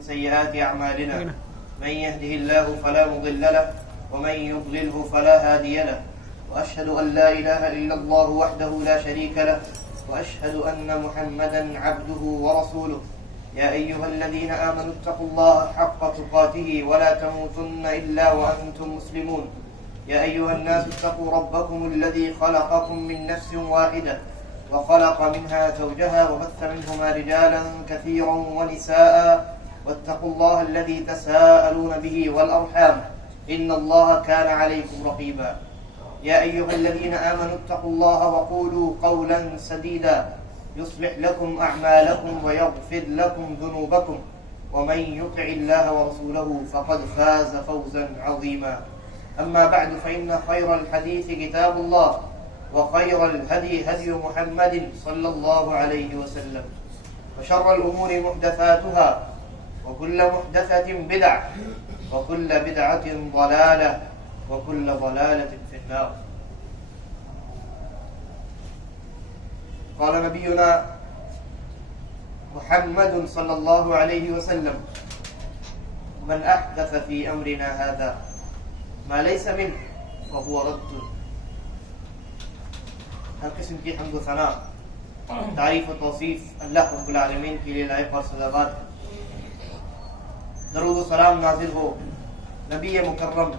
من سيئات أعمالنا من يهده الله فلا مضل له ومن يضلله فلا هادي له وأشهد أن لا إله إلا الله وحده لا شريك له وأشهد أن محمدا عبده ورسوله يا أيها الذين آمنوا اتقوا الله حق تقاته ولا تموتن إلا وأنتم مسلمون يا أيها الناس اتقوا ربكم الذي خلقكم من نفس واحدة وخلق منها زوجها وبث منهما رجالا كثيرا ونساء واتقوا الله الذي تساءلون به والأرحام إن الله كان عليكم رقيبا يا أيها الذين آمنوا اتقوا الله وقولوا قولا سديدا يصلح لكم أعمالكم ويغفر لكم ذنوبكم ومن يطع الله ورسوله فقد فاز فوزا عظيما أما بعد فإن خير الحديث كتاب الله وخير الهدي هدي محمد صلى الله عليه وسلم وشر الأمور محدثاتها وكل محدثة بدعة وكل بدعة ضلالة وكل ضلالة في النار. قال نبينا محمد صلى الله عليه وسلم من أحدث في أمرنا هذا ما ليس منه فهو رد. ہر قسم کی حمد و ثنا تعریف و توصیف اللہ رب العالمین کے لیے لائق اور سزاوار ہے. درود و سلام نازل ہو نبی مکرم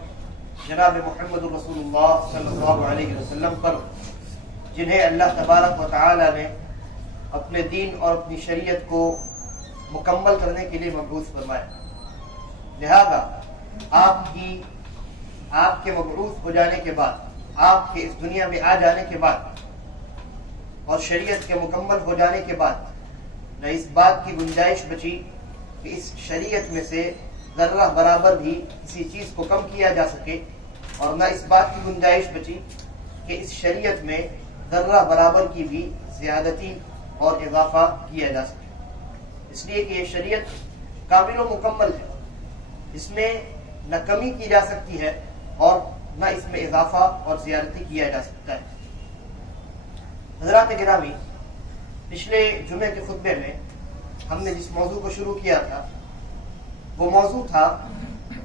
جناب محمد رسول اللہ صلی اللہ علیہ وسلم پر جنہیں اللہ تبارک و تعالی نے اپنے دین اور اپنی شریعت کو مکمل کرنے کے لیے مبعوث فرمایا. لہذا آپ کے مبعوث ہو جانے کے بعد، آپ کے اس دنیا میں آ جانے کے بعد اور شریعت کے مکمل ہو جانے کے بعد نہ اس بات کی گنجائش بچی کہ اس شریعت میں سے ذرہ برابر بھی کسی چیز کو کم کیا جا سکے، اور نہ اس بات کی گنجائش بچی کہ اس شریعت میں ذرہ برابر کی بھی زیادتی اور اضافہ کیا جا سکے. اس لیے کہ یہ شریعت کامل و مکمل ہے، اس میں نہ کمی کی جا سکتی ہے اور نہ اس میں اضافہ اور زیادتی کیا جا سکتا ہے. حضرات گرامی، پچھلے جمعے کے خطبے میں ہم نے جس موضوع کو شروع کیا تھا وہ موضوع تھا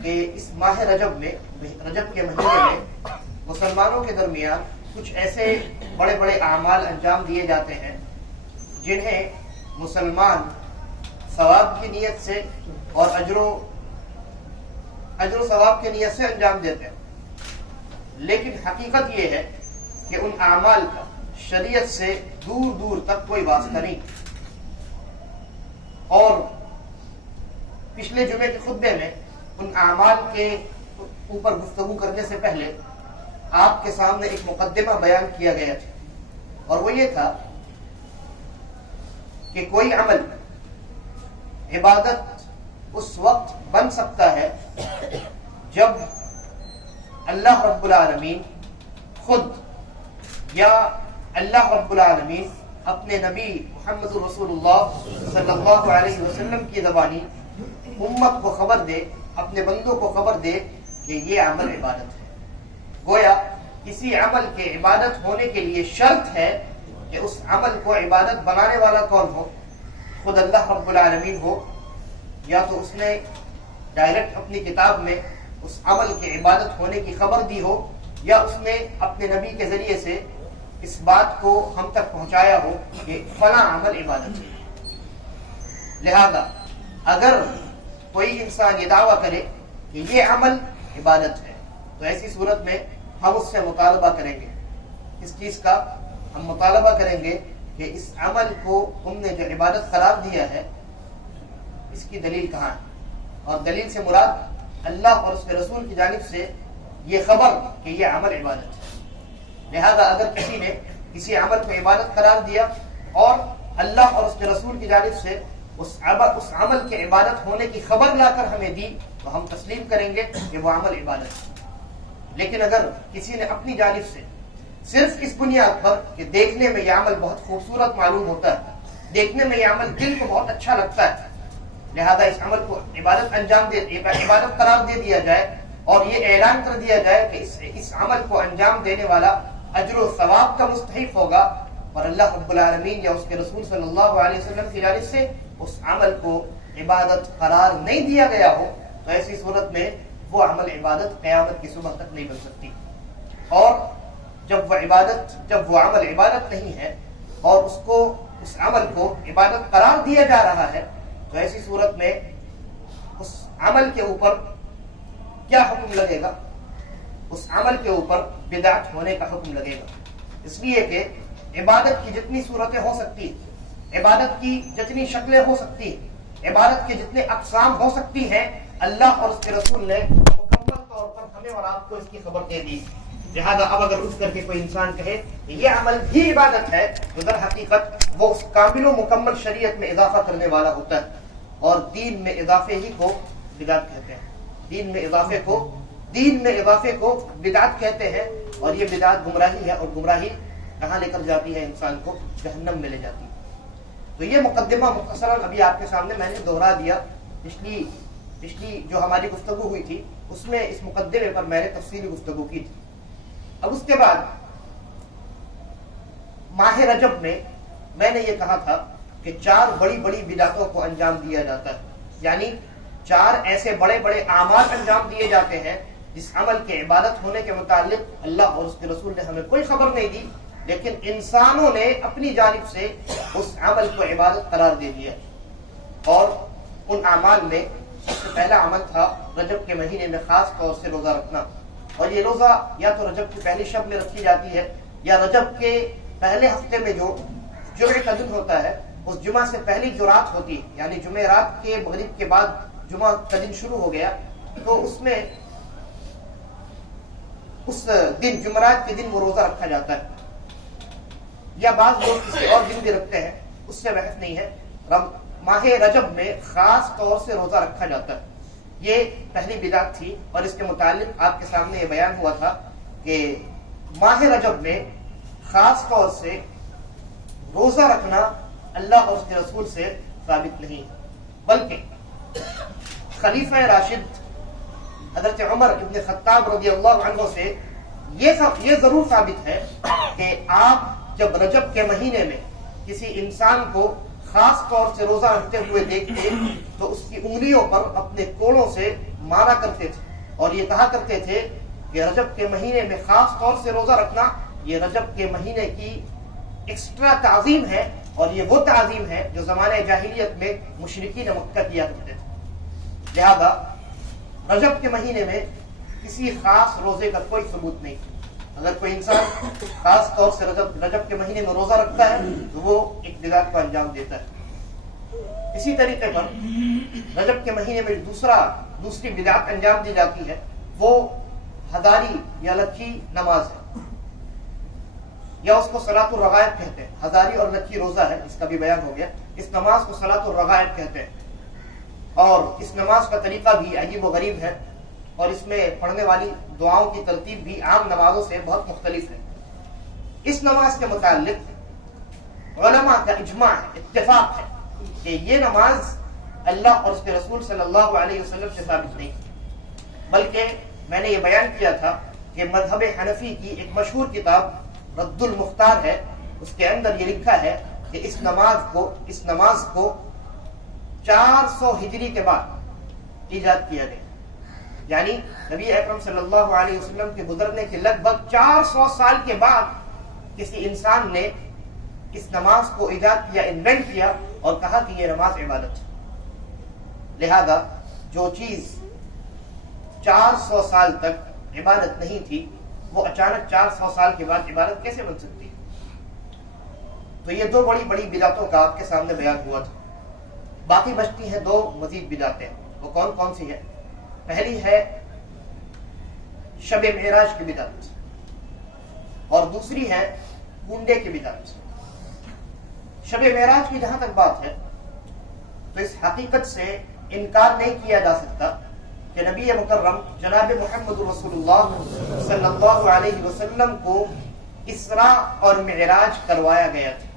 کہ اس ماہ رجب کے مہینے میں مسلمانوں کے درمیان کچھ ایسے بڑے بڑے اعمال انجام دیے جاتے ہیں جنہیں مسلمان ثواب کی نیت سے اور اجر و ثواب کی نیت سے انجام دیتے ہیں، لیکن حقیقت یہ ہے کہ ان اعمال کا شریعت سے دور دور تک کوئی واسطہ نہیں. اور پچھلے جمعے کے خطبے میں ان اعمال کے اوپر گفتگو کرنے سے پہلے آپ کے سامنے ایک مقدمہ بیان کیا گیا تھا، اور وہ یہ تھا کہ کوئی عمل عبادت اس وقت بن سکتا ہے جب اللہ رب العالمین خود یا اللہ رب العالمین اپنے نبی محمد رسول اللہ صلی اللہ علیہ وسلم کی زبانی امت کو خبر دے، اپنے بندوں کو خبر دے کہ یہ عمل عبادت ہے. گویا کسی عمل کے عبادت ہونے کے لیے شرط ہے کہ اس عمل کو عبادت بنانے والا کون ہو، خود اللہ رب العالمین ہو، یا تو اس نے ڈائریکٹ اپنی کتاب میں اس عمل کے عبادت ہونے کی خبر دی ہو، یا اس نے اپنے نبی کے ذریعے سے اس بات کو ہم تک پہنچایا ہو کہ فلاں عمل عبادت ہے. لہذا اگر کوئی انسان یہ دعویٰ کرے کہ یہ عمل عبادت ہے تو ایسی صورت میں ہم اس سے مطالبہ کریں گے. اس چیز کا ہم مطالبہ کریں گے کہ اس عمل کو تم نے جو عبادت قرار دیا ہے اس کی دلیل کہاں ہے، اور دلیل سے مراد اللہ اور اس کے رسول کی جانب سے یہ خبر کہ یہ عمل عبادت ہے. لہذا اگر کسی نے کسی عمل کو عبادت قرار دیا اور اللہ اور اس کے رسول کی جانب سے اس عمل کے عبادت ہونے کی خبر لا کر ہمیں دی تو ہم تسلیم کریں گے کہ وہ عمل عبادت ہے. لیکن اگر کسی نے اپنی جانب سے صرف اس بنیاد پر کہ دیکھنے میں یہ عمل بہت خوبصورت معلوم ہوتا ہے، دیکھنے میں یہ عمل دل کو بہت اچھا لگتا ہے، لہذا اس عمل کو عبادت قرار دے دیا جائے اور یہ اعلان کر دیا جائے کہ اس عمل کو انجام دینے والا اجر و ثواب کا مستحق ہوگا، اور اللہ رب العالمین یا اس کے رسول صلی اللہ علیہ وسلم کی جانب سے اس عمل کو عبادت قرار نہیں دیا گیا ہو تو ایسی صورت میں وہ عمل عبادت قیامت کی صبح تک نہیں بن سکتی. اور جب وہ عمل عبادت نہیں ہے اور اس عمل کو عبادت قرار دیا جا رہا ہے تو ایسی صورت میں اس عمل کے اوپر کیا حکم لگے گا؟ اس عمل کے اوپر بدعت ہونے کا حکم لگے گا. اس لیے کہ عبادت کی جتنی صورتیں ہو سکتی ہیں، عبادت کی جتنی شکلیں ہو سکتی ہیں، عبادت کے جتنے اقسام ہو سکتی ہیں، اللہ اور اس کے رسول نے مکمل طور پر ہمیں اور آپ کو اس کی خبر دے دی. لہذا اب اگر اٹھ کر کے کوئی انسان کہے کہ یہ عمل بھی عبادت ہے تو در حقیقت وہ اس کامل و مکمل شریعت میں اضافہ کرنے والا ہوتا ہے. اور دین میں اضافے ہی کو بدعت کہتے ہیں. دین میں اضافے کو بدعت کہتے ہیں. اور یہ بدعت گمراہی ہے، اور گمراہی کہاں لے کر جاتی ہے؟ انسان کو جہنم میں لے جاتی ہے. تو یہ مقدمہ مختصراً ابھی آپ کے سامنے میں نے دوہرا دیا. پچھلی جو ہماری گفتگو ہوئی تھی اس میں اس مقدمے پر میں نے تفصیلی گفتگو کی تھی. اب اس کے بعد ماہ رجب میں نے یہ کہا تھا کہ 4 بڑی بڑی بدعتوں کو انجام دیا جاتا ہے. یعنی 4 ایسے بڑے بڑے اعمال انجام دیے جاتے ہیں جس عمل کے عبادت ہونے کے متعلق اللہ اور اس کے رسول نے ہمیں کوئی خبر نہیں دی، لیکن انسانوں نے اپنی جانب سے اس عمل کو عبادت قرار دے دیا. اور ان اعمال میں سب سے پہلا عمل تھا رجب کے مہینے میں خاص طور سے روزہ رکھنا. اور یہ روزہ یا تو رجب کی پہلی شب میں رکھی جاتی ہے یا رجب کے پہلے ہفتے میں جو جمعے کا دن ہوتا ہے اس جمعہ سے پہلی جو رات ہوتی ہے، یعنی جمعہ رات کے مغرب کے بعد جمعہ کا دن شروع ہو گیا تو اس میں اس دن جمعرات کے دن وہ روزہ رکھا جاتا ہے. یا بعض لوگ کسی اور دن بھی رکھتے ہیں، اس سے بحث نہیں ہے. ماہ رجب میں خاص طور سے روزہ رکھا جاتا ہے. یہ پہلی بدعت تھی اور اس کے متعلق آپ کے سامنے یہ بیان ہوا تھا کہ ماہ رجب میں خاص طور سے روزہ رکھنا اللہ اور اس کے رسول سے ثابت نہیں، بلکہ خلیفہ راشد حضرت عمر ابن خطاب رضی اللہ عنہ سے یہ ضرور ثابت ہے کہ آپ جب رجب کے مہینے میں کسی انسان کو خاص طور سے روزہ رکھتے ہوئے دیکھتے تو اس کی انگلیوں پر اپنے کوڑوں سے مارا کرتے تھے اور یہ کہا کرتے تھے کہ رجب کے مہینے میں خاص طور سے روزہ رکھنا یہ رجب کے مہینے کی ایکسٹرا تعظیم ہے، اور یہ وہ تعظیم ہے جو زمانہ جاہلیت میں مشرکین مکہ کیا کرتے تھے. لہذا رجب کے مہینے میں کسی خاص روزے کا کوئی ثبوت نہیں. اگر کوئی انسان خاص طور سے رجب کے مہینے میں روزہ رکھتا ہے تو وہ ایک بدعت کو انجام دیتا ہے. اسی طریقے پر رجب کے مہینے میں دوسری بدعت انجام دی جاتی ہے وہ ہزاری یا لکھی نماز ہے، یا اس کو صلاۃ الرغائب کہتے ہیں. ہزاری اور لکھی روزہ ہے، اس کا بھی بیان ہو گیا. اس نماز کو صلاۃ الرغائب کہتے ہیں اور اس نماز کا طریقہ بھی عجیب و غریب ہے اور اس میں پڑھنے والی دعاؤں کی ترتیب بھی عام نمازوں سے بہت مختلف ہے. اس نماز کے متعلق علماء کا اجماع ہے، اتفاق ہے کہ یہ نماز اللہ اور اس کے رسول صلی اللہ علیہ وسلم سے ثابت نہیں، بلکہ میں نے یہ بیان کیا تھا کہ مذہب حنفی کی ایک مشہور کتاب رد المختار ہے، اس کے اندر یہ لکھا ہے کہ اس نماز کو 400 ہجری کے بعد ایجاد کیا گیا. یعنی نبی اکرم صلی اللہ علیہ وسلم کے گزرنے کے لگ بھگ 400 سال کے بعد کسی انسان نے اس نماز کو ایجاد کیا، انوینٹ کیا اور کہا کہ یہ نماز عبادت ہے. لہذا جو چیز 400 سال تک عبادت نہیں تھی وہ اچانک 400 سال کے بعد عبادت کیسے بن سکتی ہے؟ تو یہ 2 بڑی بدعتوں کا آپ کے سامنے بیان ہوا تھا. باقی بچتی ہیں 2 مزید بدعتیں. وہ کون سی ہے؟ پہلی ہے شب معراج کی بدعت اور دوسری ہے کنڈے کی بدعت. شب معراج کی جہاں تک بات ہے تو اس حقیقت سے انکار نہیں کیا جا سکتا کہ نبی مکرم جناب محمد رسول اللہ صلی اللہ علیہ وسلم کو اسراء اور معراج کروایا گیا تھا.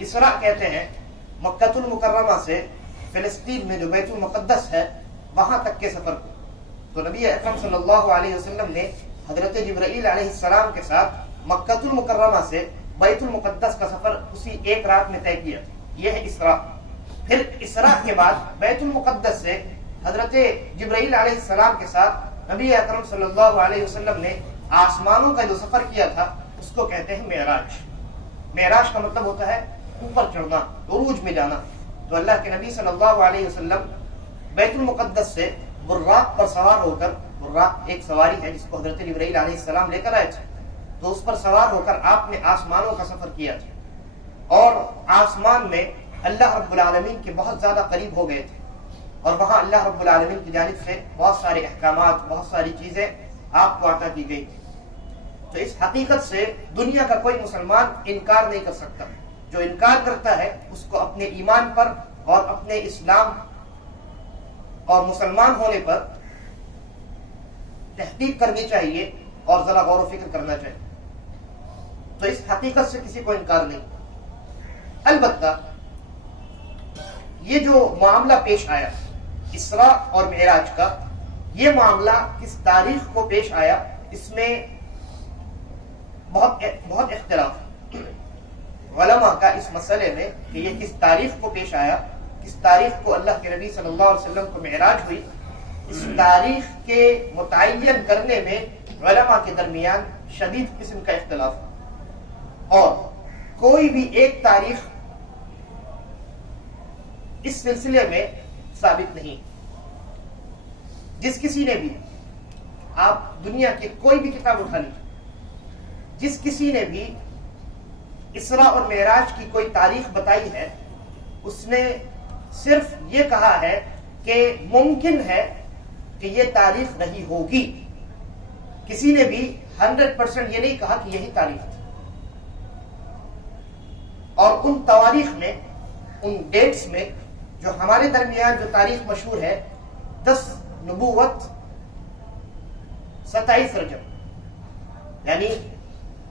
اسراء کہتے ہیں مکہ المکرمہ سے فلسطین میں جو بیت المقدس ہے وہاں تک کے سفر کو. تو نبی اکرم صلی اللہ علیہ وسلم نے حضرت جبرائیل علیہ السلام کے ساتھ مکہ المکرمہ سے بیت المقدس کا سفر اسی ایک رات میں طے کیا. یہ ہے اسراء. پھر اسراء کے بعد بیت المقدس سے حضرت جبرائیل علیہ السلام کے ساتھ نبی اکرم صلی اللہ علیہ وسلم نے آسمانوں کا جو سفر کیا تھا اس کو کہتے ہیں معراج. معراج کا مطلب ہوتا ہے اوپر چڑھنا، عروج میں جانا. تو اللہ کے نبی صلی اللہ علیہ وسلم بیت المقدس سے براق پر سوار ہو کر، براق ایک سواری ہے جس کو حضرت جبرائیل علیہ السلام لے کر آئے تھے، تو اس پر سوار ہو کر آپ نے آسمانوں کا سفر کیا تھا اور آسمان میں اللہ رب العالمین کے بہت زیادہ قریب ہو گئے تھے، اور وہاں اللہ رب العالمین کی جانب سے بہت سارے احکامات، بہت ساری چیزیں آپ کو عطا کی گئی تھی. تو اس حقیقت سے دنیا کا کوئی مسلمان انکار نہیں کر سکتا. جو انکار کرتا ہے اس کو اپنے ایمان پر اور اپنے اسلام اور مسلمان ہونے پر تحقیق کرنی چاہیے اور ذرا غور و فکر کرنا چاہیے. تو اس حقیقت سے کسی کو انکار نہیں. البتہ یہ جو معاملہ پیش آیا اسراء اور معراج کا، یہ معاملہ کس تاریخ کو پیش آیا اس میں بہت اختلاف ہے علماء کا اس مسئلے میں کہ یہ کس تاریخ کو پیش آیا، کس تاریخ کو اللہ کے نبی صلی اللہ علیہ وسلم کو معراج ہوئی. اس تاریخ کے متعین کرنے میں علماء کے درمیان شدید قسم کا اختلاف ہے، اور کوئی بھی ایک تاریخ اس سلسلے میں ثابت نہیں. جس کسی نے بھی، آپ دنیا کی کوئی بھی کتاب اٹھا لیجیے، جس کسی نے بھی اسراء اور معراج کی کوئی تاریخ بتائی ہے، اس نے صرف یہ کہا ہے کہ ممکن ہے کہ یہ تاریخ نہیں ہوگی. کسی نے بھی 100% یہ نہیں کہا کہ یہی تاریخ تھی. اور ان تواریخ میں، ان ڈیٹس میں جو ہمارے درمیان جو تاریخ مشہور ہے 10 نبوت 27 رجب، یعنی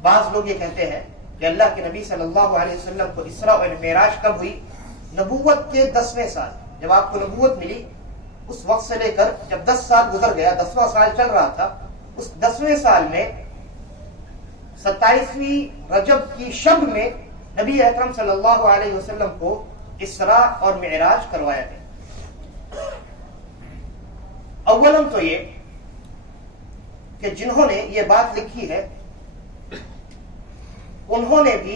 بعض لوگ یہ کہتے ہیں کہ اللہ کے نبی صلی اللہ علیہ وسلم کو اسراء اور معراج کب ہوئی؟ نبوت کے 10ویں سال، جب آپ کو نبوت ملی اس وقت سے لے کر جب 10 سال گزر گیا، 10واں سال چل رہا تھا، اس 10ویں سال میں 27ویں رجب کی شب میں نبی اکرم صلی اللہ علیہ وسلم کو اسراء اور معراج کروایا گیا. اولم تو یہ کہ جنہوں نے یہ بات لکھی ہے انہوں نے بھی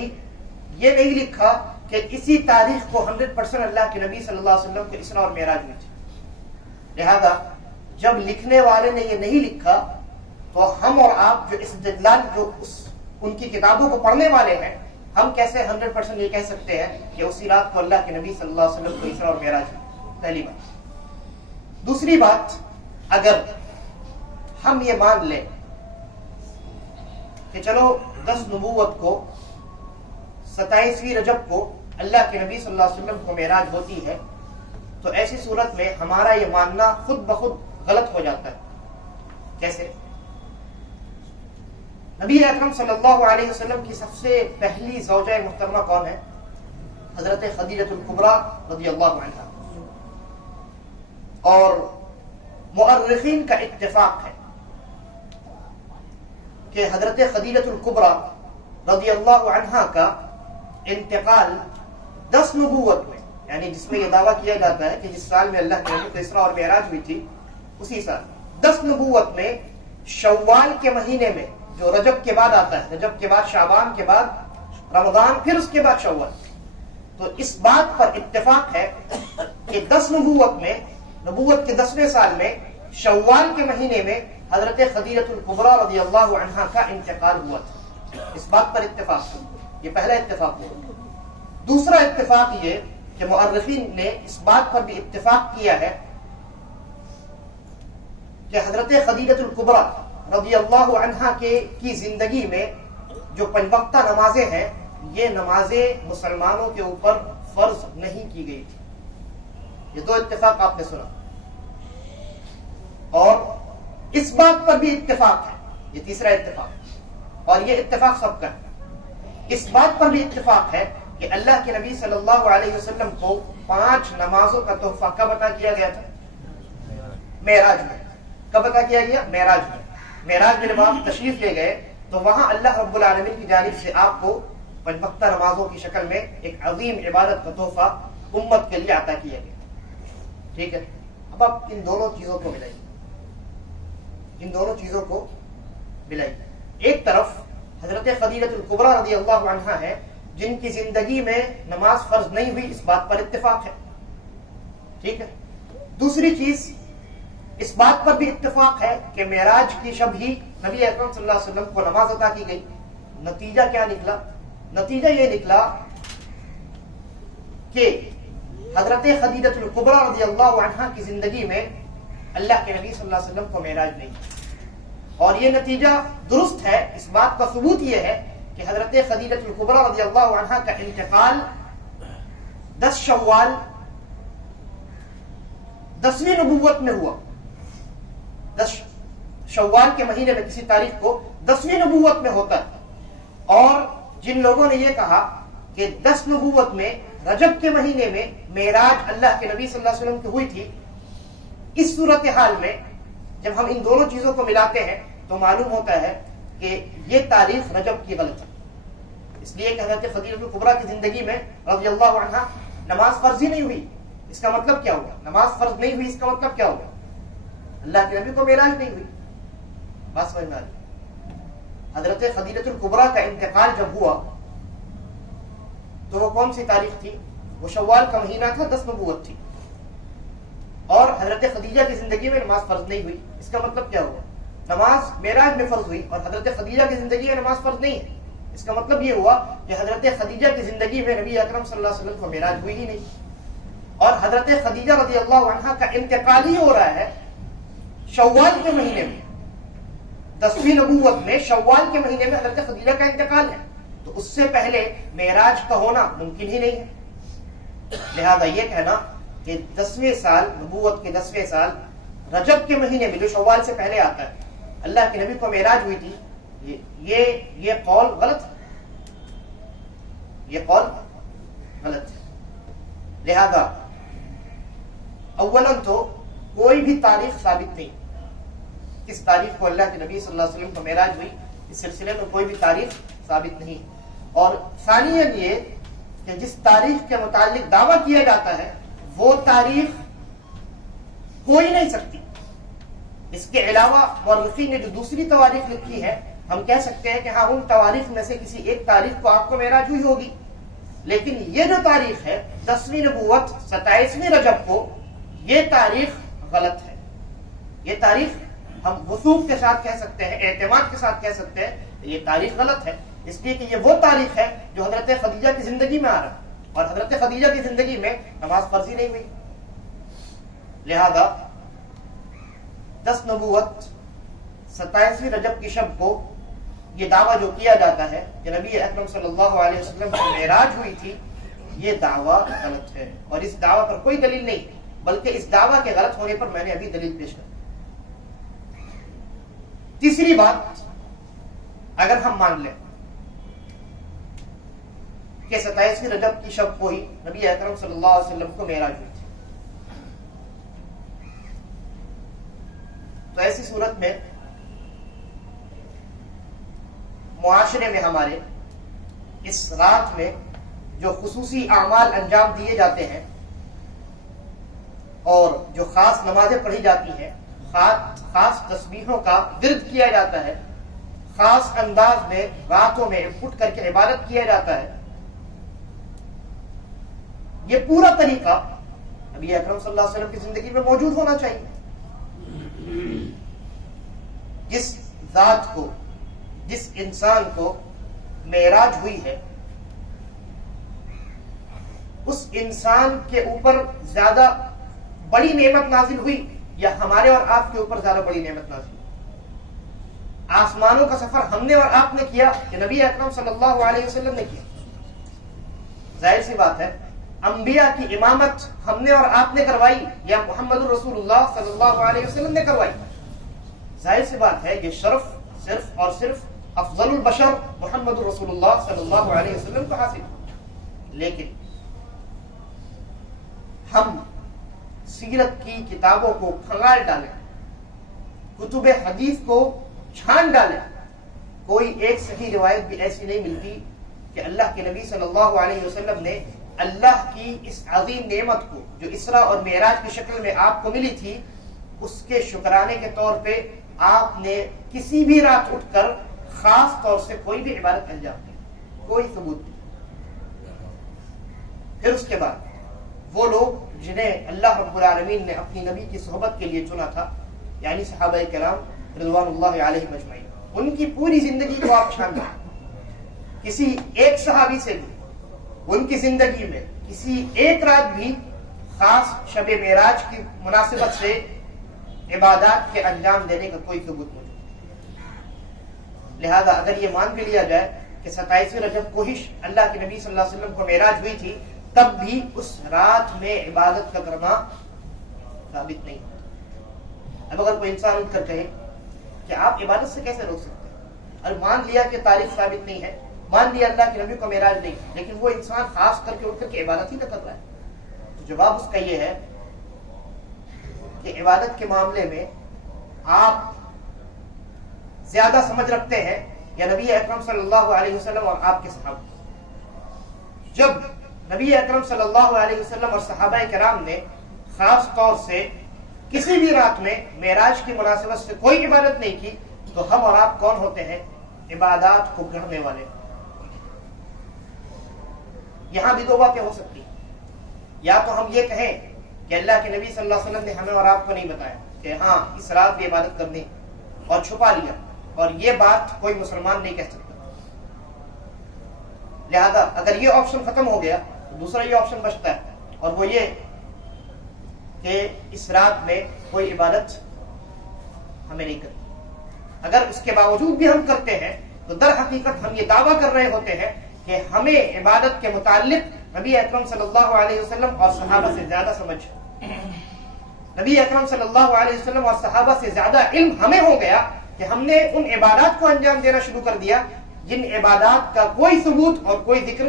یہ نہیں لکھا کہ اسی تاریخ کو 100% اللہ کے نبی صلی اللہ علیہ وسلم کو اسراء اور معراج میں تھی. لہذا جب لکھنے والے نے یہ نہیں لکھا تو ہم اور آپ جو استدلال جو ان کی کتابوں کو پڑھنے والے ہیں، ہم کیسے 100% یہ کہہ سکتے ہیں کہ اسی رات کو اللہ کے نبی صلی اللہ علیہ وسلم کو اسراء اور معراج میں؟ پہلی بات. دوسری بات، اگر ہم یہ مان لیں کہ چلو 10 نبوت کو 27ویں رجب کو اللہ کے نبی صلی اللہ علیہ وسلم کو معراج ہوتی ہے، تو ایسی صورت میں ہمارا یہ ماننا خود بخود غلط ہو جاتا ہے. کیسے؟ نبی اکرم صلی اللہ علیہ وسلم کی سب سے پہلی زوجہ محترمہ کون ہے؟ حضرت خدیجہ الکبریٰ رضی اللہ عنہا. اور مؤرخین کا اتفاق ہے کہ حضرت خدیجہ الکبریٰ رضی اللہ عنہا کا انتقال 10 نبوت میں، یعنی جس میں یہ دعویٰ کیا جاتا ہے کہ جس سال میں اللہ کے نبی کو اسراء اور معراج ہوئی تھی اسی سال 10 نبوت میں شوال کے مہینے میں، جو رجب کے بعد آتا ہے، رجب کے بعد شعبان کے بعد رمضان، پھر اس کے بعد شوال. تو اس بات پر اتفاق ہے کہ 10 نبوت میں، نبوت کے 10ویں سال میں شوال کے مہینے میں حضرت خدیجہ الکبریٰ رضی اللہ عنہا کا انتقال ہوا تھا. اس بات پر اتفاق ہے. یہ پہلا اتفاق ہوا. دوسرا اتفاق یہ کہ مؤرخین نے اس بات پر بھی اتفاق کیا ہے کہ حضرت خدیجہ الکبریٰ رضی اللہ عنہا کی زندگی میں جو 5 وقتہ نمازیں ہیں، یہ نمازیں مسلمانوں کے اوپر فرض نہیں کی گئی تھی. یہ 2 اتفاق آپ نے سنا. اور اس بات پر بھی اتفاق ہے، یہ تیسرا اتفاق، اور یہ اتفاق سب کا ہے. اس بات پر بھی اتفاق ہے کہ اللہ کے نبی صلی اللہ علیہ وسلم کو 5 نمازوں کا تحفہ کب عطا کیا گیا تھا؟ معراج میں. کب عطا کیا گیا؟ معراج میں. معراج میں جب آپ تشریف لے گئے تو وہاں اللہ رب العالمین کی جانب سے آپ کو 5 وقتہ نمازوں کی شکل میں ایک عظیم عبادت کا تحفہ امت کے لیے عطا کیا گیا. ٹھیک ہے. اب آپ ان دونوں چیزوں کو ملائیے, ان دونوں چیزوں کو ملائیے. ایک طرف حضرت خدیجہ الکبریٰ رضی اللہ عنہا ہے جن کی زندگی میں نماز فرض نہیں ہوئی, اس بات پر اتفاق ہے. ٹھیک ہے. دوسری چیز, اس بات پر بھی اتفاق ہے کہ معراج کی شب ہی نبی اکرم صلی اللہ علیہ وسلم کو نماز عطا کی گئی. نتیجہ کیا نکلا؟ نتیجہ یہ نکلا کہ حضرت خدیجہ الکبریٰ رضی اللہ عنہا کی زندگی میں اللہ کے نبی صلی اللہ علیہ وسلم کو معراج نہیں. اور یہ نتیجہ درست ہے. اس بات کا ثبوت یہ ہے کہ حضرت خدیجہ الکبریٰ رضی اللہ عنہا کا انتقال 10 شوال 10ویں نبوت میں ہوا. 10 شوال کے مہینے میں کسی تاریخ کو 10ویں نبوت میں ہوتا ہے. اور جن لوگوں نے یہ کہا کہ 10 نبوت میں رجب کے مہینے میں معراج اللہ کے نبی صلی اللہ علیہ وسلم کی ہوئی تھی, اس صورتحال میں جب ہم ان دونوں چیزوں کو ملاتے ہیں تو معلوم ہوتا ہے کہ یہ تاریخ رجب کی غلط ہے. اس لیے کہ حضرت خدیجہ الکبریٰ کی زندگی میں رضی اللہ عنہا نماز فرض ہی نہیں ہوئی. اس کا مطلب کیا ہوا؟ نماز فرض نہیں ہوئی, اس کا مطلب کیا ہوگا؟ اللہ کے نبی کو معراج نہیں ہوئی. بات سمجھ میں آ رہی؟ حضرت خدیجہ الکبریٰ کا انتقال جب ہوا تو وہ کون سی تاریخ تھی؟ وہ شوال کا مہینہ تھا, 10 نبوت تھی. اور حضرت خدیجہ کی زندگی میں نماز فرض نہیں ہوئی. اس کا مطلب کیا ہوا؟ نماز معراج میں فرض ہوئی اور حضرت خدیجہ کی زندگی میں نماز فرض نہیں ہے. اس کا مطلب یہ ہوا کہ حضرت خدیجہ کی زندگی میں نبی اکرم صلی اللہ علیہ وسلم کو معراج ہوئی ہی نہیں. اور حضرت خدیجہ رضی اللہ عنہا کا انتقال ہی ہو رہا ہے شوال کے مہینے میں. 10ویں نبوت میں شوال کے مہینے میں حضرت خدیجہ کا انتقال ہے, تو اس سے پہلے معراج کا ہونا ممکن ہی نہیں ہے. لہذا یہ کہنا کہ 10ویں سال نبوت کے 10ویں سال رجب کے مہینے میں جو شوال سے پہلے آتا ہے اللہ کے نبی کو معراج ہوئی تھی, یہ قول غلط ہے. یہ قول غلط ہے. لہذا اولاً تو کوئی بھی تاریخ ثابت نہیں کس تاریخ کو اللہ کے نبی صلی اللہ علیہ وسلم کو معراج ہوئی. اس سلسلے میں کوئی بھی تاریخ ثابت نہیں. اور ثانیاً یہ کہ جس تاریخ کے متعلق دعویٰ کیا جاتا ہے وہ تاریخ ہو ہی نہیں سکتی. اس کے علاوہ مورخین نے جو دوسری تواریخ لکھی ہے ہم کہہ سکتے ہیں کہ ہاں ان تواریخ میں سے کسی ایک تاریخ کو آپ کو معراج ہوئی ہوگی, لیکن یہ جو تاریخ ہے 10ویں نبوت 27ویں رجب کو, یہ تاریخ غلط ہے. یہ تاریخ ہم وثوق کے ساتھ کہہ سکتے ہیں, اعتماد کے ساتھ کہہ سکتے ہیں یہ تاریخ غلط ہے, اس لیے کہ یہ وہ تاریخ ہے جو حضرت خدیجہ کی زندگی میں آ رہا ہے, اور حضرت خدیجہ کی زندگی میں نماز فرض ہی نہیں ہوئی. لہذا 10 نبوت 27ویں رجب کی شب کو یہ دعویٰ جو کیا جاتا ہے کہ نبی اکرم صلی اللہ علیہ وسلم کو معراج ہوئی تھی, یہ دعویٰ غلط ہے. اور اس دعویٰ پر کوئی دلیل نہیں, بلکہ اس دعویٰ کے غلط ہونے پر میں نے ابھی دلیل پیش کر. تیسری بات, اگر ہم مان لیں کہ 27ویں رجب کی شب کو ہی نبی اکرم صلی اللہ علیہ وسلم کو معراج ہوئی تھی, تو ایسی صورت میں معاشرے میں ہمارے اس رات میں جو خصوصی اعمال انجام دیے جاتے ہیں اور جو خاص نمازیں پڑھی جاتی ہیں, خاص تسبیحوں کا ورد کیا جاتا ہے, خاص انداز میں راتوں میں اٹھ کر کے عبادت کیا جاتا ہے, یہ پورا طریقہ نبی اکرم صلی اللہ علیہ وسلم کی زندگی میں موجود ہونا چاہیے. جس ذات کو, جس انسان کو معراج ہوئی ہے, اس انسان کے اوپر زیادہ بڑی نعمت نازل ہوئی یا ہمارے اور آپ کے اوپر زیادہ بڑی نعمت نازل ہوئی؟ آسمانوں کا سفر ہم نے اور آپ نے کیا کہ نبی اکرم صلی اللہ علیہ وسلم نے کیا؟ ظاہر سی بات ہے انبیاء کی امامت ہم نے اور آپ نے کروائی یا محمد الرسول اللہ صلی اللہ علیہ وسلم نے کروائی؟ ظاہر سی بات ہے یہ شرف صرف اور صرف افضل البشر محمد الرسول اللہ صلی اللہ علیہ وسلم کو حاصل. لیکن ہم سیرت کی کتابوں کو کھنگال ڈالیں, کتب حدیث کو چھان ڈالیں, کوئی ایک صحیح روایت بھی ایسی نہیں ملتی کہ اللہ کے نبی صلی اللہ علیہ وسلم نے اللہ کی اس عظیم نعمت کو جو اسراء اور معراج کی شکل میں آپ کو ملی تھی، اس کے شکرانے کے طور پہ آپ نے کسی بھی رات اٹھ کر خاص طور سے کوئی بھی عبادت انجام دی، کوئی ثبوت نہیں۔ پھر اس کے بعد وہ لوگ جنہیں اللہ رب العالمین نے اپنی نبی کی صحبت کے لیے چنا تھا، یعنی صحابہ کرام رضوان اللہ علیہم اجمعین، ان کی پوری زندگی کو آپ چھان لیں، کسی ایک صحابی سے بھی ان کی زندگی میں کسی ایک رات بھی خاص شب معراج کی مناسبت سے عبادات کے انجام دینے کا کوئی ثبوت نہیں۔ لہذا اگر یہ مان بھی لیا جائے کہ 27 رجب کو ہی اللہ کے نبی صلی اللہ علیہ وسلم کو معراج ہوئی تھی، تب بھی اس رات میں عبادت کا کرنا ثابت نہیں۔ اب اگر کوئی انسان اٹھ کر کہے کہ آپ عبادت سے کیسے روک سکتے ہیں، اور مان لیا کہ تاریخ ثابت نہیں ہے، مان لیا اللہ کے نبی کو معراج نہیں، لیکن وہ انسان خاص کر کے اٹھ کر کے عبادت ہی نہ کر رہا ہے، تو جواب اس کا یہ ہے کہ عبادت کے معاملے میں آپ زیادہ سمجھ رکھتے ہیں یا نبی اکرم صلی اللہ علیہ وسلم اور آپ کے صحابہ۔ جب نبی اکرم صلی اللہ علیہ وسلم اور صحابہ کرام نے خاص طور سے کسی بھی رات میں معراج کی مناسبت سے کوئی عبادت نہیں کی، تو ہم اور آپ کون ہوتے ہیں؟ عبادات کو گڑھنے والے۔ یہاں بھی دو باتیں ہو سکتی ہیں، یا تو ہم یہ کہیں کہ اللہ کے نبی صلی اللہ علیہ وسلم نے ہمیں اور آپ کو نہیں بتایا کہ ہاں اس رات بھی عبادت کرنی، اور چھپا لیا، اور یہ بات کوئی مسلمان نہیں کہہ سکتا۔ لہذا اگر یہ آپشن ختم ہو گیا تو دوسرا یہ آپشن بچتا ہے، اور وہ یہ کہ اس رات میں کوئی عبادت ہمیں نہیں کرتی۔ اگر اس کے باوجود بھی ہم کرتے ہیں تو در حقیقت ہم یہ دعویٰ کر رہے ہوتے ہیں کہ ہمیں عبادت کے متعلق نبی اکرم صلی اللہ علیہ وسلم اور صحابہ سے زیادہ سمجھ، نبی اکرم صلی اللہ علیہ وسلم اور صحابہ سے زیادہ علم ہمیں ہو گیا کہ ہم نے ان عبادات کو انجام دینا شروع کر دیا جن عبادات کا کوئی ثبوت اور کوئی ذکر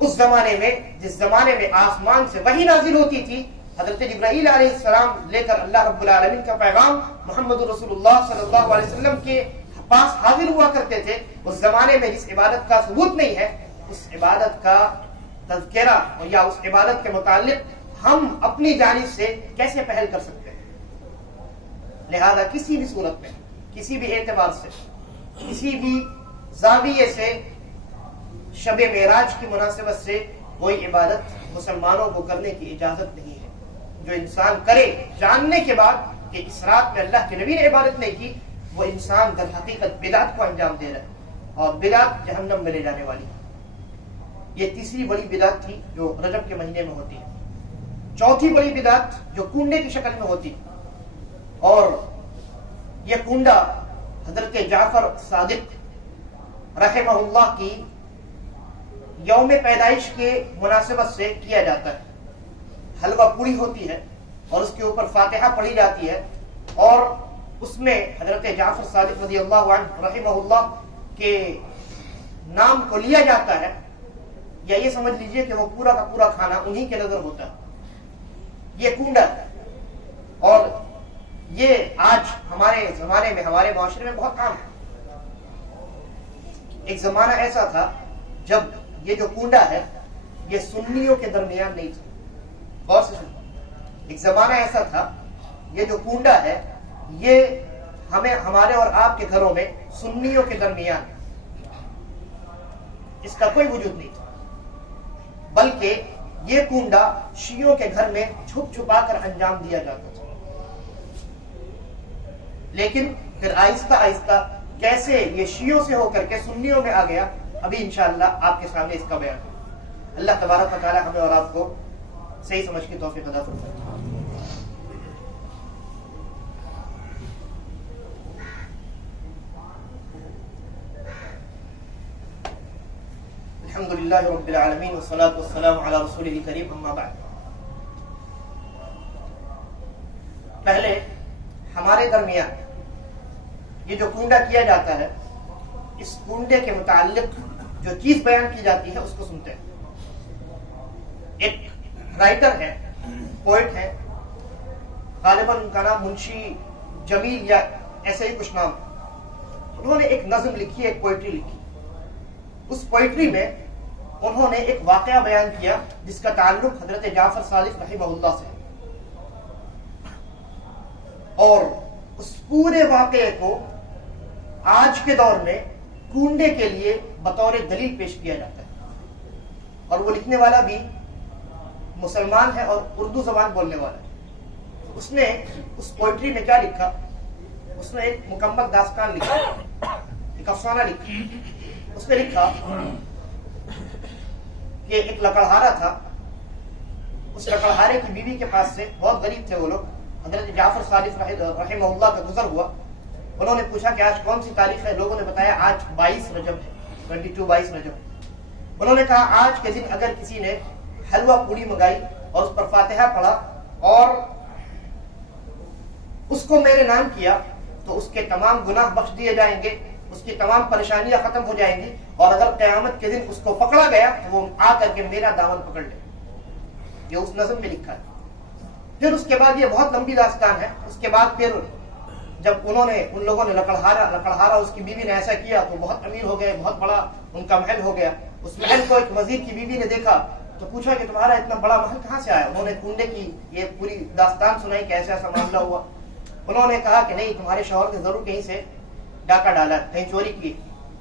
اس زمانے میں، جس زمانے میں آسمان سے وحی نازل ہوتی تھی، حضرت جبرائیل علیہ السلام لے کر اللہ رب العالمین کا پیغام محمد رسول اللہ صلی اللہ علیہ وسلم کے پاس حاضر ہوا کرتے تھے، اس زمانے میں جس عبادت کا ثبوت نہیں ہے، اس عبادت کا تذکرہ یا اس عبادت کے متعلق ہم اپنی جانب سے کیسے پہل کر سکتے ہیں؟ لہذا کسی بھی صورت میں، کسی بھی اعتبار سے، کسی بھی زاویے سے شب معراج کی مناسبت سے کوئی عبادت مسلمانوں کو کرنے کی اجازت نہیں ہے۔ جو انسان کرے جاننے کے بعد کہ اس رات میں اللہ کے نبی نے عبادت نہیں کی، وہ انسان در حقیقت بدعت کو انجام دے رہا ہے، اور بدعت جہنم میں لے جانے والی ہے۔ یہ تیسری بڑی بدعت تھی جو رجب کے مہینے میں ہوتی ہے۔ چوتھی بڑی بدعت جو کنڈے کی شکل میں ہوتی، اور یہ کنڈا حضرت جعفر صادق رحمہ اللہ کی یوم پیدائش کے مناسبت سے کیا جاتا ہے۔ حلوہ پوری ہوتی ہے اور اس کے اوپر فاتحہ پڑھی جاتی ہے، اور اس میں حضرت جعفر صادق رضی اللہ عنہ رحمہ اللہ کے نام کو لیا جاتا ہے، یا یہ سمجھ لیجئے کہ وہ پورا کا پورا کھانا انہی کے نظر ہوتا ہے۔ یہ کنڈا ہے، اور یہ آج ہمارے زمانے میں، ہمارے معاشرے میں بہت عام ہے۔ ایک زمانہ ایسا تھا جب یہ جو کنڈا ہے یہ سنیوں کے درمیان نہیں تھا۔ غور سے سنو، ایک زمانہ ایسا تھا یہ جو کنڈا ہے یہ ہمارے اور آپ کے گھروں میں سنیوں کے درمیان، اس کا کوئی وجود نہیں تھا، بلکہ یہ کنڈا شیعوں کے گھر میں چھپ چھپا کر انجام دیا جاتا تھا۔ لیکن پھر آہستہ آہستہ کیسے یہ شیعوں سے ہو کر کے سنیوں میں آ گیا، ابھی انشاءاللہ آپ کے سامنے اس کا بیان ہے۔ اللہ تبارک و تعالی ہمیں اور آپ کو صحیح سمجھ کی توفیق عطا فرمائے۔ الحمدللہ رب العالمین والصلاة والسلام علی رسولہ الکریم، اما بعد۔ پہلے ہمارے درمیان یہ جو کنڈا کیا جاتا ہے، اس کنڈے کے متعلق جو چیز بیان کی جاتی ہے اس کو سنتے ہیں۔ ایک رائٹر ہے، پوئٹ ہے، غالباً ان کا نام منشی جمیل یا ایسے ہی کچھ نام، انہوں نے ایک نظم لکھی، ایک پوئٹری لکھی۔ اس پوئٹری میں انہوں نے ایک واقعہ بیان کیا جس کا تعلق حضرت جعفر صادق رحمہ اللہ سے، اور اس پورے واقعے کو آج کے دور میں کونڈے کے لیے بطور دلیل پیش کیا جاتا ہے، اور وہ لکھنے والا بھی مسلمان ہے اور اردو زبان بولنے والا ہے۔ اس نے اس پوئٹری میں کیا لکھا؟ اس نے ایک مکمل داستان لکھا، ایک افسانہ لکھا۔ اس نے لکھا کہ ایک لکڑہارا تھا، اس لکڑہارے کی بیوی کے پاس سے، بہت غریب تھے وہ لوگ، حضرت جعفر صادق رحمہ اللہ کا گزر ہوا۔ انہوں نے پوچھا کہ آج کون سی تاریخ ہے؟ لوگوں نے بتایا آج 22 رجب ہے، 22 رجب۔ انہوں نے کہا آج کے دن اگر کسی نے حلوہ پوڑی منگائی اور اس پر فاتحہ پڑھا اور اس کو میرے نام کیا تو اس کے تمام گناہ بخش دیے جائیں گے، اس کی تمام پریشانیاں ختم ہو جائیں گی، اور اگر قیامت کے دن اس کو پکڑا گیا تو وہ آ کر کے میرا دامن پکڑ لے۔ یہ اس نظم میں لکھا ہے۔ پھر اس کے بعد، یہ بہت لمبی داستان ہے، اس کے بعد پھر جب ان لوگوں نے لکڑہارا اس کی بیوی نے ایسا کیا تو بہت امیر ہو گئے، بہت بڑا ان کا محل ہو گیا۔ اس محل کو ایک وزیر کی بیوی نے دیکھا تو پوچھا کہ تمہارا اتنا بڑا محل کہاں سے آیا؟ انہوں نے کنڈے کی یہ پوری داستان سنائی کہ ایسا ایسا معاملہ ہوا۔ انہوں نے کہا کہ نہیں، تمہارے شوہر نے ضرور کہیں سے ڈاکہ ڈالا، کہیں چوری کی۔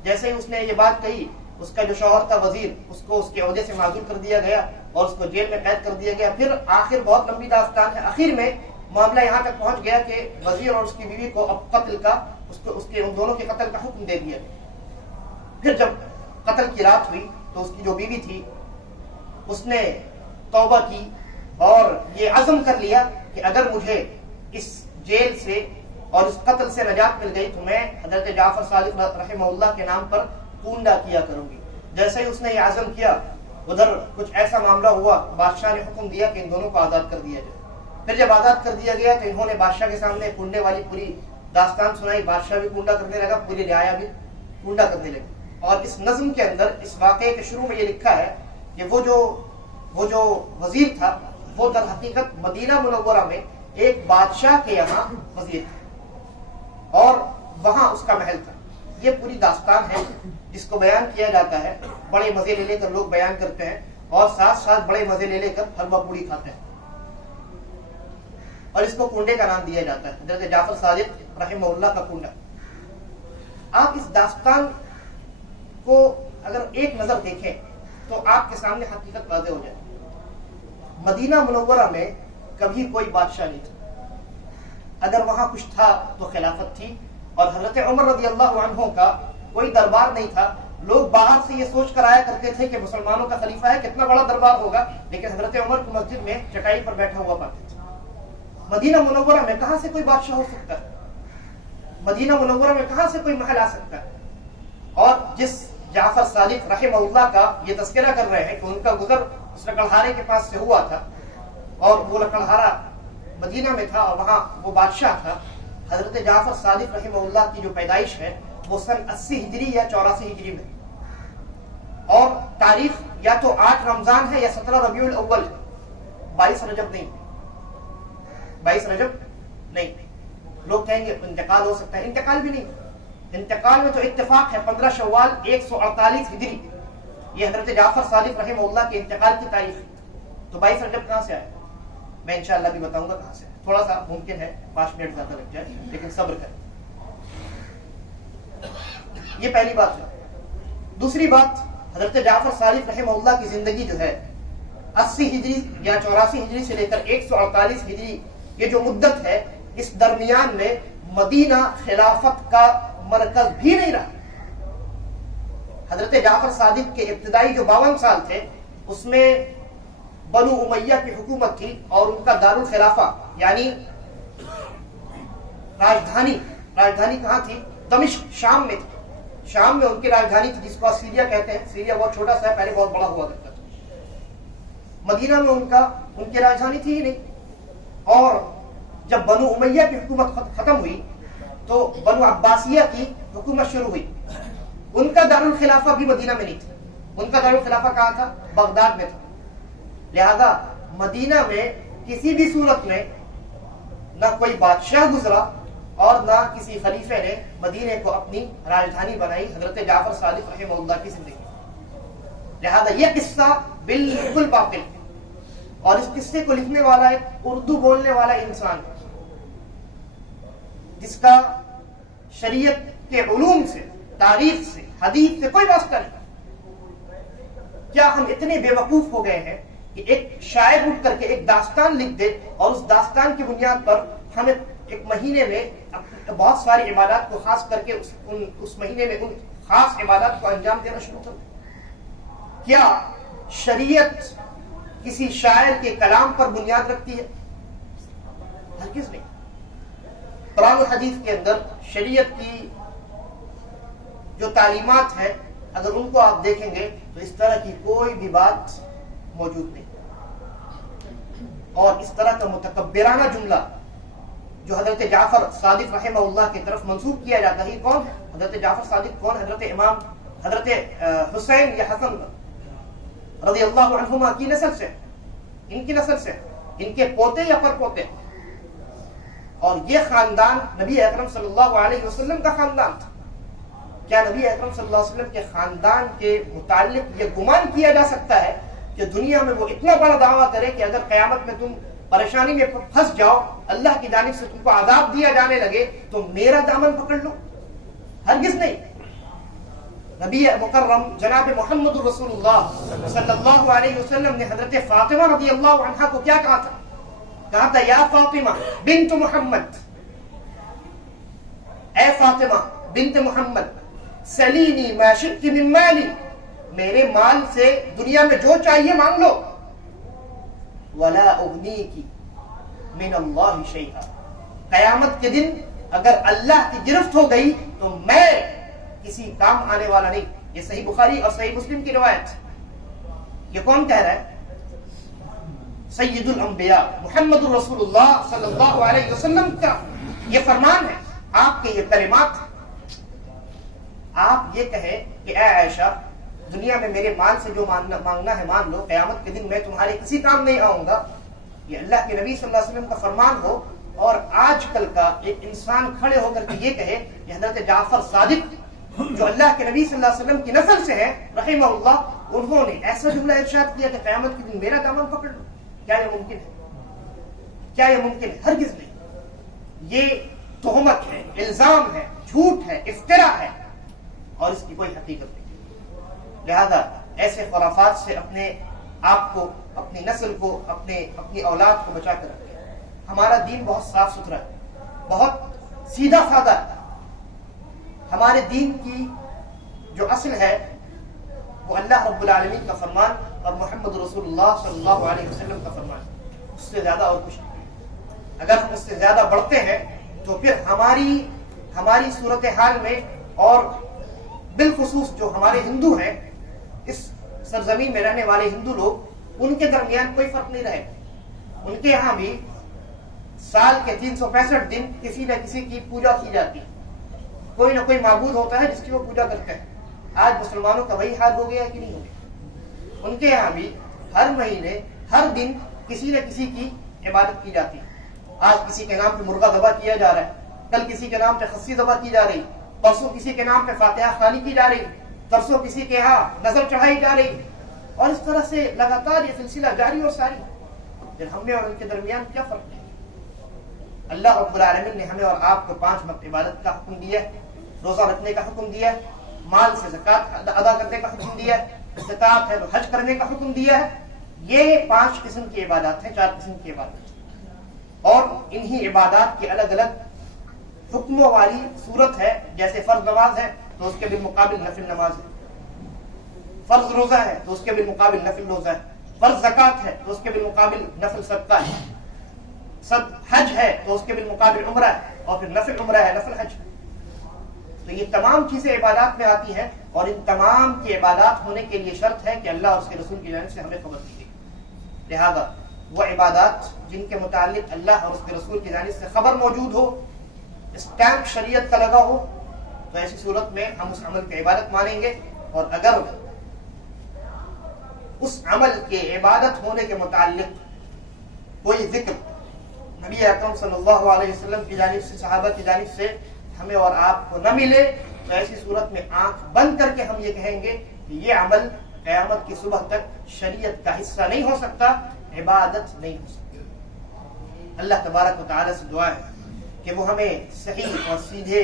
جیسے ہی اس نے یہ بات کہی، اس کا جو شوہر تھا وزیر، اس کو اس کے عہدے سے معزول کر دیا گیا اور اس کو جیل میں قید کر دیا گیا۔ پھر آخر، بہت لمبی داستان ہے، آخر میں معاملہ یہاں تک پہنچ گیا کہ وزیر اور اس کی بیوی کو اب قتل کا، ان دونوں کے قتل کا حکم دے دیا گیا۔ پھر جب قتل کی رات ہوئی تو اس کی جو بیوی تھی اس نے توبہ کی اور یہ عزم کر لیا کہ اگر مجھے اس جیل سے اور اس قتل سے نجات مل گئی تو میں حضرت جعفر صادق رحمہ اللہ کے نام پر کنڈا کیا کروں گی۔ جیسے ہی اس نے یہ عزم کیا، ادھر کچھ ایسا معاملہ ہوا، بادشاہ نے حکم دیا کہ ان دونوں کو آزاد کر دیا جائے۔ پھر جب آزاد کر دیا گیا تو انہوں نے بادشاہ کے سامنے کنڈے والی پوری داستان سنائی۔ بادشاہ بھی کنڈا کرنے لگا، پوری رعایا بھی کنڈا کرنے لگی۔ اور اس نظم کے اندر، اس واقعے کے شروع میں یہ لکھا ہے کہ وہ جو وزیر تھا وہ در حقیقت مدینہ منورہ میں ایک بادشاہ کے یہاں وزیر تھا اور وہاں اس کا محل تھا۔ یہ پوری داستان ہے جس کو بیان کیا جاتا ہے، بڑے مزے لے کر لوگ بیان کرتے ہیں اور ساتھ ساتھ بڑے مزے لے کر حلوہ پوڑی کھاتے ہیں، اور اس کو کنڈے کا نام دیا جاتا ہے، حضرت جعفر صادق رحمہ اللہ کا کنڈا۔ آپ اس داستان کو اگر ایک نظر دیکھیں تو آپ کے سامنے حقیقت واضح ہو جائے۔ مدینہ منورہ میں کبھی کوئی بادشاہ نہیں تھا، اگر وہاں کچھ تھا تو خلافت تھی، اور حضرت عمر رضی اللہ عنہ کا کوئی دربار نہیں تھا۔ لوگ باہر سے یہ سوچ کر آیا کرتے تھے کہ مسلمانوں کا خلیفہ ہے، کتنا بڑا دربار ہوگا، لیکن حضرت عمر کو مسجد میں چٹائی پر بیٹھا ہوا پاتے تھے۔ مدینہ منورہ میں کہاں سے کوئی بادشاہ ہو سکتا ہے؟ مدینہ منورہ میں کہاں سے کوئی محل آ سکتا ہے؟ اور جس جعفر صادق رحمہ اللہ کا یہ تذکرہ کر رہے ہیں کہ ان کا گزر اس لکڑہارے کے پاس سے ہوا تھا، اور وہ لکڑہارا مدینہ میں تھا اور وہاں وہ بادشاہ تھا۔ حضرت جعفر صادق رحمہ اللہ کی جو پیدائش ہے وہ سن 80 ہجری یا 84 ہجری میں، اور تاریخ یا تو 8 رمضان ہے یا 17 ربیع الاول ہے، 22 رجب نہیں، 22 رجب نہیں۔ لوگ کہیں گے انتقال ہو سکتا ہے، انتقال بھی نہیں، انتقال میں تو اتفاق ہے 15 شوال 148 ہجری، یہ حضرت جعفر صادق رحمہ اللہ کے انتقال کی تاریخ ہے۔ تو 22 رجب کہاں سے آئے؟ میں انشاءاللہ بھی بتاؤں گا کہاں سے، تھوڑا سا ممکن ہے 5 منٹ زیادہ لگ جائے، لیکن صبر کریں۔ یہ پہلی بات ہے۔ دوسری بات، حضرت جعفر صادق رحمہ اللہ کی زندگی جو ہے 80 ہجری یا 84 ہجری سے لے کر 148 ہجری، یہ جو مدت ہے، اس درمیان میں مدینہ خلافت کا مرکز بھی نہیں رہا۔ حضرت جعفر صادق کے ابتدائی جو 52 سال تھے اس میں بنو امیہ کی حکومت تھی، اور ان کا دارالخلافہ یعنی راجدھانی کہاں تھی؟ دمشق، شام میں تھی۔ شام میں ان کی راجدھانی تھی، جس کو سیریا کہتے ہیں۔ سیریا بہت چھوٹا سا ہے، پہلے بہت بڑا ہوا کرتا تھا۔ مدینہ میں ان کی راجدھانی تھی ہی نہیں۔ اور جب بنو امیہ کی حکومت ختم ہوئی تو بنو عباسیہ کی حکومت شروع ہوئی۔ ان کا دارالخلافہ بھی مدینہ میں نہیں تھا، ان کا دارالخلافہ کہاں تھا؟ بغداد میں تھا۔ لہذا مدینہ میں کسی بھی صورت میں نہ کوئی بادشاہ گزرا اور نہ کسی خلیفے نے مدینے کو اپنی راجدھانی بنائی حضرت جعفر صادق رحمہ اللہ کی زندگی۔ لہذا یہ قصہ بالکل باطل ہے، اور اس قصے کو لکھنے والا ایک اردو بولنے والا انسان جس کا شریعت کے علوم سے، تاریخ سے، حدیث سے کوئی واسطہ نہیں۔ کیا ہم اتنے بے وقوف ہو گئے ہیں کہ ایک شاعر اٹھ کر کے ایک داستان لکھ دے اور اس داستان کی بنیاد پر ہمیں ایک مہینے میں بہت ساری عبادات کو خاص کر کے اس مہینے میں ان خاص عبادات کو انجام دینا شروع کر دیں؟ کیا شریعت کسی شاعر کے کلام پر بنیاد رکھتی ہے؟ ہرگز نہیں۔ قرآن و حدیث کے اندر شریعت کی جو تعلیمات ہے، اگر ان کو آپ دیکھیں گے تو اس طرح کی کوئی بھی بات موجود نہیں، اور اس طرح کا متکبرانہ جملہ جو حضرت جعفر صادق رحمہ اللہ کی طرف منسوب کیا جاتا ہے، کون ہے حضرت جعفر صادق؟ کون؟ حضرت امام حضرت حسین یا حسن رضی اللہ عنہما کی نسل سے، ان کی نسل سے، ان کے پوتے یا پر پوتے، اور یہ خاندان نبی اکرم صلی اللہ علیہ وسلم کا خاندان تھا۔ کیا نبی اکرم صلی اللہ علیہ وسلم کے خاندان کے متعلق یہ گمان کیا جا سکتا ہے کہ دنیا میں وہ اتنا بڑا دعویٰ کرے کہ اگر قیامت میں تم پریشانی میں پھنس جاؤ، اللہ کی جانب سے تم کو عذاب دیا جانے لگے تو میرا دامن پکڑ لو؟ ہرگز نہیں۔ نبی مکرم جناب محمد رسول اللہ صلی اللہ علیہ وسلم نے حضرت فاطمہ رضی اللہ عنہا کو کیا کہا تھا؟ کہا تھا یا فاطمہ بنت محمد، اے فاطمہ بنت محمد، سلینی ما شئت من مالی، میرے مال سے دنیا میں جو چاہیے مانگ لو، ولا اغنیکی من اللہ شیئا، قیامت کے دن اگر اللہ کی گرفت ہو گئی تو میں کسی کام آنے والا نہیں۔ یہ صحیح بخاری اور صحیح مسلم کی روایت۔ یہ کون کہہ رہا ہے؟ سید الانبیاء محمد الرسول اللہ صلی اللہ علیہ وسلم کا یہ فرمان ہے، آپ کے یہ کلمات ہیں۔ آپ یہ کہیں کہ اے عائشہ دنیا میں میرے مال سے جو مانگنا ہے مان لو، قیامت کے دن میں تمہارے کسی کام نہیں آؤں گا، یہ اللہ کے نبی صلی اللہ علیہ وسلم کا فرمان ہو، اور آج کل کا ایک انسان کھڑے ہو کر کے یہ کہے کہ حضرت جعفر صادق جو اللہ کے نبی صلی اللہ علیہ وسلم کی نسل سے ہے رحمہ اللہ، انہوں نے ایسا جملہ ارشاد کیا کہ قیامت کے دن میرا دامن پکڑ لو، کیا یہ ممکن ہے؟ کیا یہ ممکن ہے؟ ہرگز نہیں۔ یہ تہمت ہے، الزام ہے، جھوٹ ہے، افترا ہے، اور اس کی کوئی حقیقت نہیں۔ لہذا ایسے خرافات سے اپنے آپ کو، اپنی نسل کو، اپنی اولاد کو بچا کر رکھیں۔ ہمارا دین بہت صاف ستھرا ہے، بہت سیدھا سادہ ہے۔ ہمارے دین کی جو اصل ہے وہ اللہ رب العالمین کا فرمان اور محمد رسول اللہ صلی اللہ علیہ وسلم کا فرمان، اس سے زیادہ اور کچھ نہیں۔ اگر ہم اس سے زیادہ بڑھتے ہیں تو پھر ہماری صورتحال میں، اور بالخصوص جو ہمارے ہندو ہیں، اس سرزمین میں رہنے والے ہندو لوگ، ان کے درمیان کوئی فرق نہیں رہے۔ ان کے یہاں بھی سال کے 365 دن کسی نہ کسی کی پوجا کی جاتی ہے، کوئی نہ کوئی معبود ہوتا ہے جس کی وہ پوجا کرتے ہیں۔ آج مسلمانوں کا وہی حال ہو گیا ہے کہ نہیں ہو گیا؟ ان کے یہاں بھی ہر مہینے، ہر دن کسی نہ کسی کی عبادت کی جاتی ہے۔ آج کسی کے نام پہ مرغا ذبح کیا جا رہا ہے، کل کسی کے نام پہ خصی ذبح کی جا رہی، پرسوں کسی کے نام پہ فاتحہ خوانی کی جا رہی، ترسوں کسی کے یہاں نظر چڑھائی جا رہی، اور اس طرح سے لگاتار یہ سلسلہ جاری اور ساری۔ پھر ہم نے اور ان کے درمیان کیا فرق ہے؟ اللہ رب العالمین نے ہمیں اور آپ کو 5 وقت عبادت کا حکم دیا ہے، روزہ رکھنے کا حکم دیا ہے، مال سے زکوٰۃ ادا کرنے کا حکم دیا ہے، استطاعت ہے تو حج کرنے کا حکم دیا ہے۔ یہ 5 قسم کی عبادات ہیں، 4 قسم کی عبادت، اور انہی عبادات کی الگ الگ حکموں والی صورت ہے۔ جیسے فرض نماز ہے تو اس کے بالمقابل نفل نماز ہے، فرض روزہ ہے تو اس کے بالمقابل نفل روزہ ہے، فرض زکوٰۃ ہے تو اس کے بالمقابل نفل صدقہ ہے، حج ہے تو اس کے بالمقابل عمرہ ہے، اور پھر نفل عمرہ ہے، نفل حج ہے۔ تو یہ تمام چیزیں عبادات میں آتی ہیں، اور ان تمام کی عبادات ہونے کے لیے شرط ہے کہ اللہ اور اس کے رسول کی جانب سے ہمیں خبر دی گئی۔ لہذا وہ عبادات جن کے متعلق اللہ اور اس کے رسول کی جانب سے خبر موجود ہو، اسٹیمپ شریعت کا لگا ہو، تو ایسی صورت میں ہم اس عمل کی عبادت مانیں گے۔ اور اگر اس عمل کے عبادت ہونے کے متعلق کوئی ذکر نبی اکرم صلی اللہ علیہ وسلم کی جانب سے، صحابہ کی جانب سے ہمیں اور آپ کو نہ ملے، تو ایسی صورت میں آنکھ بند کر کے ہم یہ کہیں گے کہ یہ عمل قیامت کی صبح تک شریعت کا حصہ نہیں ہو سکتا، عبادت نہیں ہو سکتی۔ اللہ تبارک و تعالی سے دعا ہے کہ وہ ہمیں صحیح اور سیدھے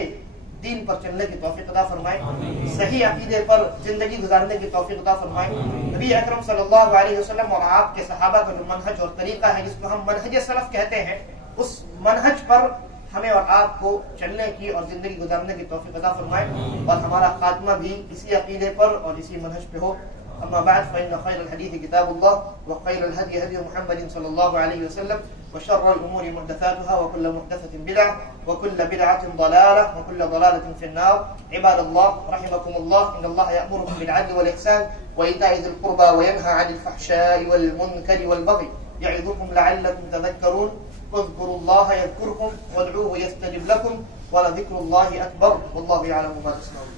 دین پر چلنے کی توفیق عطا فرمائے، صحیح عقیدے پر زندگی گزارنے کی توفیق عطا فرمائے۔ نبی اکرم صلی اللہ علیہ وسلم اور آپ کے صحابہ کا جو منہج اور طریقہ ہے، جس کو ہم منہج سلف کہتے ہیں، اس منہج پر ہمیں اور آپ کو چلنے کی اور زندگی گزارنے کی توفیق عطا فرمائے، اور ہمارا خاتمہ بھی اسی عقیدے پر اور اسی منہج پہ ہو۔ اما بعد فإن خير الحديث كتاب الله وخير الهدي هدي محمد صلى الله عليه وسلم وشر الأمور محدثاتها وكل محدثة بدعة وكل بدعة ضلالة وكل ضلالة في النار. عباد الله رحمكم الله، إن الله يأمركم بالعدل والإحسان وإيتاء ذي القربى وينهى عن الفحشاء والمنكر والبغي يعظكم لعلكم تذكرون. اذكروا الله يذكركم وادعوه يستجب لكم ولذكر الله أكبر والله يعلم ما تصنعون.